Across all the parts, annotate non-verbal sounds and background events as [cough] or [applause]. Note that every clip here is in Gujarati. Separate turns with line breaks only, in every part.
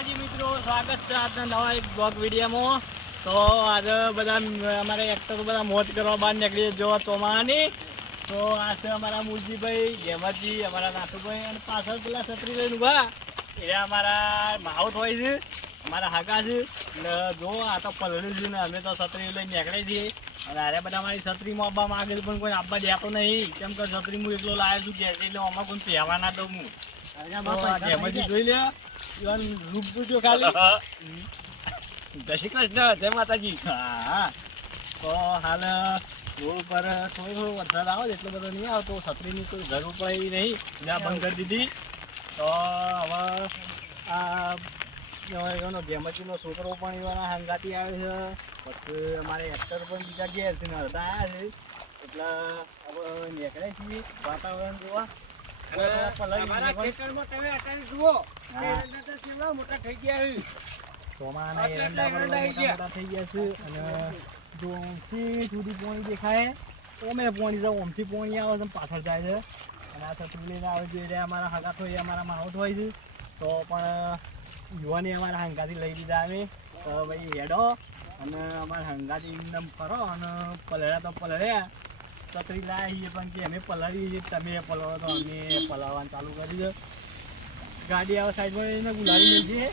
માતાજી મિત્રો, સ્વાગત છે આજના નવા એક બ્લોગ વિડીયોમાં. તો આજે બધા, અમારે એક્ટરો બધા મોજ કરવા બહાર નીકળીએ જોવા ચોમાની તો આ છે અમારા મુરજીભાઈ ગેમતજી અમારા નાથુભાઈ અને પાછળ પેલા છત્રીભાઈ ઊભા એ અમારા માહોત હોય છે, અમારા હાકા છે. એટલે જો આ તો પલળ્યું છે ને, અમે તો છત્રી લઈને નીકળીએ છીએ. અને અરે બધા મારી છત્રીમાં આવવા માંગે છે, પણ કોઈ આપવા દેતો નહીં. કેમ કે છત્રી હું એકલો લાવ્યો છું કે એટલે આમાં કોઈ પહેવાના દઉં હું. જોઈ લે રૂપ ખાલી. [laughs]
માતાજી.
હા. તો હાલ, રોડ પર થોડો વરસાદ આવે એટલો બધો નહીં આવતો. છત્રીની કોઈ જરૂર પડે નહીં. જ્યાં બંધ કરી દીધી. તો હવે આ એનો છોકરો પણ એવાના હંગાતી આવે છે. પછી અમારે એક્ટર પણ બીજા ગયા છે ને આવ્યા છે. એટલે હવે નીકળે છીએ વાતાવરણ જોવા.
તમારા ખેતરમાં તમે અત્યારે જુઓ. તો કેવડા મોટા થઈ ગયા છે.
ચોમાના એરંડા
આટલા
પણ
એરંડા
મોટા મોટા થઈ ગયા છે અને જો ઓમથી સુધી પાણી દેખાય ઓમે પાણી જાય ઓમથી પાણી આવે છે પાછળ જાય છે. અને આ છત્રી લઈને આવે છે એટલે અમારા હગા હોય અમારા માહોત હોય છે. તો પણ યુવાની અમારા હંગાથી લઈ લીધા અમે. તો ભાઈ હેડો અને અમારા હંગાથી એકદમ ફરો અને પલળ્યા તો પલળ્યા છત્રી લાવી પણ કે અમે પલાળી તમે પલાવો તો અમે પલાવવાનું ચાલુ કરી દો. ગાડી આવે સાઈડમાં એને ગુલાડી મેળવીએ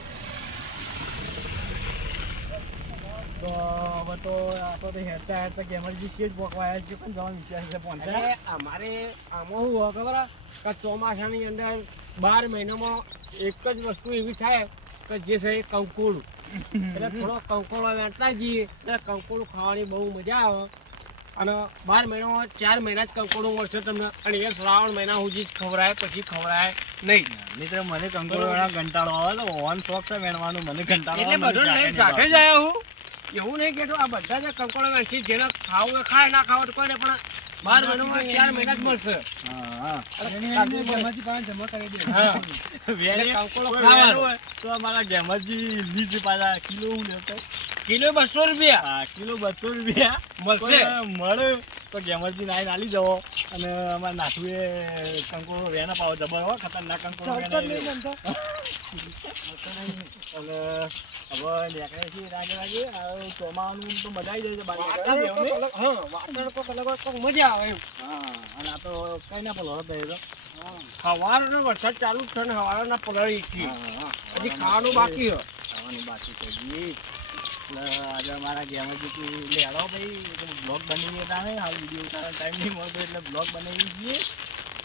તો હવે તો હેરતા હેરતા કેમરજી છે જ પોકવાયા છે પણ જવાનું વિચાર છે પહોંચ્યા
અમારે આમાં શું હોય ખબર કે ચોમાસાની અંદર બાર મહિનામાં એક જ વસ્તુ એવી થાય કે જે છે એ કંકોડું. એટલે થોડો કંકોડો વેચતા જઈએ એટલે કંકોડું ખાવાની બહુ મજા આવે. અને બાર મહિનો ચાર મહિના જ કંકોડું મળશે તમને. અને એ શ્રાવણ મહિના સુધી જ ખવડાય પછી ખવડાય નહીં.
મિત્ર મને કંકોડો વાળા કંટાળો આવે તો ઓન શોખ છે વેણવાનું મને કંટાળો
એટલે બધું લઈને સાથે જ આવ્યા હું. એવું નહીં કહેતો આ બધા જે કંકોડો વેચી જેને ખાવું ખાય ના ખાવું કોઈને પણ બાર મહિનામાં ચાર મહિના જ મળશે.
તો અમારા પાછા કિલો હું લેતો?
કિલો બસો રૂપિયા.
હા કિલો બસો રૂપિયા.
મળશે.
મળે તો ગેમરજી નાઈને આલી જવો. અને અમારા નાથુએ કંકોડો વેના પાવો જબર હો ખતરનાક કંકોડો અને હવે નીકળે છે આ ચોમાવાનું તો મજા જાય છે છે
મજા આવે એમ
અને આ તો ના હતો એ તો
સવારનો વરસાદ ચાલુ છે ને સવારના પલળી ખાવાનું બાકી છે
બાકી છે જી આજે અમારા ગેમરજી લેડો ભાઈ બ્લોગ બનાવીએ તાણે હાલ વીડિયો ઉતારવાનો ટાઈમ નહીં મળતો એટલે બ્લોગ બનાવી છીએ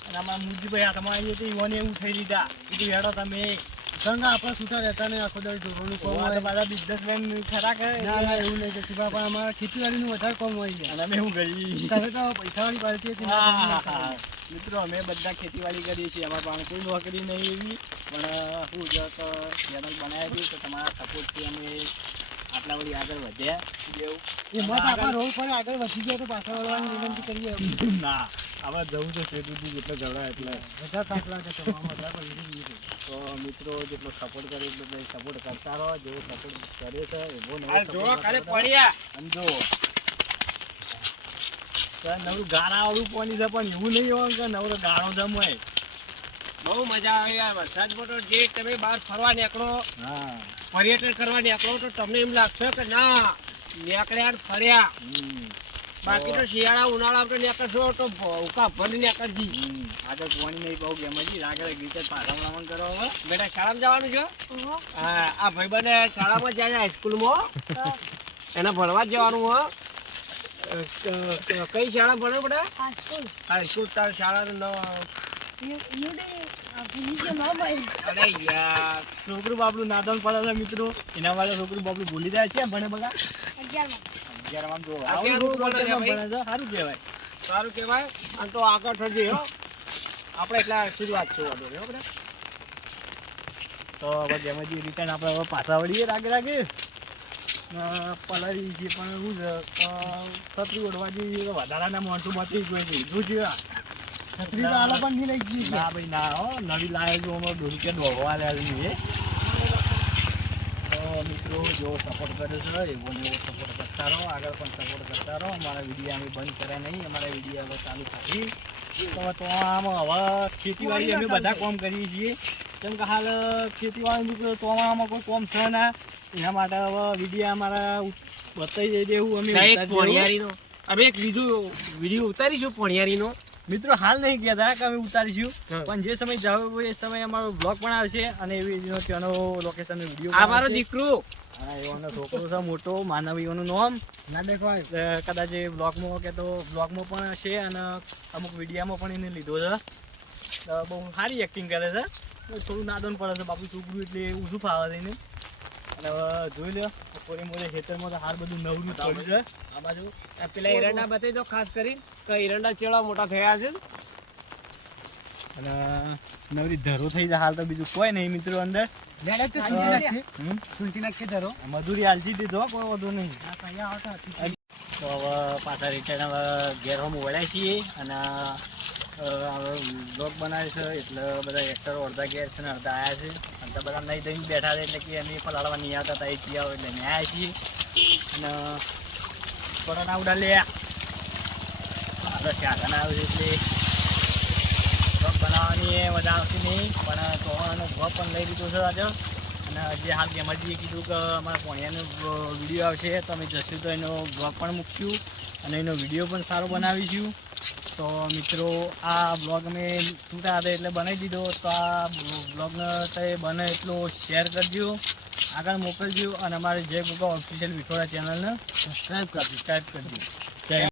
અને અમારા મુજીભાઈ હાથમાં આવીએ તો ઈવોને એવું થઈ લીધા કીધું હેડો તમે
સંગ આપણા છૂટા રહેતા નહીં આખો દાડો ઢોરોનું કોમ હોય.
તો બિઝનેસમેન ખરા કે
ના ના એવું નહીં કે શિવા પણ અમારા ખેતીવાડીનું વધારે કોમ હોય છે.
અને અમે શું કરી
તમે તો પૈસાવાળી પાર્ટી હતી
હા, હા, હા. મિત્રો અમે બધા ખેતીવાડી કરીએ છીએ. અમારા પાસે કોઈ નોકરી નહીં એવી. પણ શું છે ચેનલ બનાવી તો તમારા સપોર્ટથી અમે આટલા વળી આગળ વધ્યા જેવું
એ મત આપણા રોડ પર આગળ વધી ગયા તો પાછા વળવાની વિનંતી કરીએ
ના હવે જવું છે તે જેટલા જેટલો જવડાય એટલે.
બધા થાક છે તો મામા પણ લીધી લીધી.
તો મિત્રો જેટલો સપોર્ટ કરે એટલો સપોર્ટ કરતા રહો જેવો સપોર્ટ કરે છે એવો નવો
આ
support
જોવા ખાલી
કરતા રહો.
પડ્યા.
અને જો નવરું ગાળા વાળું પાણી છે પણ એવું નહીં હોય કે નવરો ગાળો જમ હોય
બહુ મજા આવે યાર. વરસાદ મોટો જે તમે બહાર ફરવા નીકળો
હા.
પર્યટન કરવા નીકળો તો તમને એમ લાગશે કે ના નીકળ્યા ને ફર્યા. બાકી તો શિયાળા ઉનાળા તો નીકળશો તો ઉકા ભર નીકળજી.
આગળ પાણી નહીં બહુ કેમ હજી આગળ ગીતે પાછા વળામણ કરો હવે
બેટા શાળામાં જવાનું છે? હા આ ભાઈ બને શાળામાં જાય હાઈસ્કૂલમાં. એને ભણવા જ જવાનું હો કઈ શાળા ભણે બેટા? હાઈસ્કૂલ. તાર શાળાનું નામ અરે યાર
છોકરું બાપડું નાદન પડે છે મિત્રો. એના માટે છોકરું બાપડું ભૂલી જાય છે ભણે બધા અગિયારમાં. જો સારું કહેવાય.
સારું કહેવાય. અને તો આગળ થજે હો. આપણે એટલા શરૂઆત છે વાંધો નહીં હો
તો હવે જેમાંથી રિટર્ન આપણે હવે પાછા વળીએ રાગે રાગે. પલાળી છે પણ શું છે છત્રી ઓઢવા જઈએ વધારાના માણસો ગયો છે?
છત્રી તો આલો પણ નહીં લઈ ગઈ
ના ભાઈ ના હો નવી લાવે જો અમે દોઢ દોડવા લે છે. મિત્રો જો સપોર્ટ કરે છે એવો ને એવો સપોર્ટ કરતા રહો આગળ પણ સપોર્ટ કરતા રહો. અમારા વીડિયો અમે બંધ કર્યા નહીં અમારા વીડિયો હવે ચાલુ થતી તો તો આમ હવે ખેતીવાડી અમે બધા કામ કરીએ છીએ. કેમ કે હાલ ખેતીવાડી તો આમાં કોઈ કોમ છે ના. એના માટે હવે વીડિયો અમારા બતાવી દેવું અમે
અમે એક બીજું વીડિયો ઉતારીશું પોણિયારીનો.
મિત્રો હાલ નહીં ગયા હતા કે અમે ઉતારીશું. પણ જે સમય જાવ એ સમય અમારો બ્લોગ પણ આવશે અને એવી ત્યાંનો લોકેશન વીડિયો
આ મારો દીકરો.
એવાનો છોકરો છે મોટો માનવીઓનું નામ.
ના દેખાય.
કદાચ એ બ્લોગમાં કે તો બ્લોગમાં પણ હશે અને અમુક વિડીયામાં પણ એને લીધો છે. તો બહુ સારી એક્ટિંગ કરે છે. થોડું નાદન પડે છે બાપુ છોકરું એટલે ઊંધું ફાવે છે એને. અને જોઈ લો બપોરે મોરે ખેતરમાં તો હાર બધું નવરું થયું છે. આ બાજુ
આ પેલા એરંડા બતાવી દો ખાસ કરી. કે એરંડા ચેવડા મોટા થયા છે.
અને નવરી ધરો થઈ જાય હાલ તો બીજું કોઈ નહીં મિત્રો અંદર.
સુંટી નાખી. ધરો.
મજૂરી હાલતી દીધો કોઈ વધુ નહીં.
આ કયા આવતા. હતી
તો હવે પાછા રિટર્ન હવે ઘેર હોમ વળ્યા છીએ અને બ્લોગ બનાવ્યો છે, એટલે બધા એક્ટરો અડધા ગેર છે ને અડધા આવ્યા છે. અડધા બધા નહીં દઈને બેઠા છે, એટલે કે એની પલાળવા નહીં આવતા હતા એ આવે એટલે મેં આવ્યા છીએ. અને કોરોના ઉડા લે આપણે સાધન આવે છે એટલે બ્લોગ બનાવવાની એ મજા આવતી નહીં, પણ ચોવાનો બ્લોગ પણ લઈ લીધો છે આજે. અને જે હાલ ગેમરજીએ કીધું કે અમારા કોણિયાનો વીડિયો આવશે, તો અમે જશું તો એનો બ્લોગ પણ મૂકશું અને એનો વીડિયો પણ સારો બનાવીશું. તો મિત્રો, આ બ્લોગ અમે છૂટા હતા એટલે બનાવી દીધો. તો આ બ્લોગને તે બને એટલો શેર કરજો. આગળ મોકલજો અને અમારે જય ગોગા ઓફિશિયલ વિઠોડા ચેનલને સબસ્ક્રાઈબ કરજો. સબસ્ક્રાઈબ કરજો. જય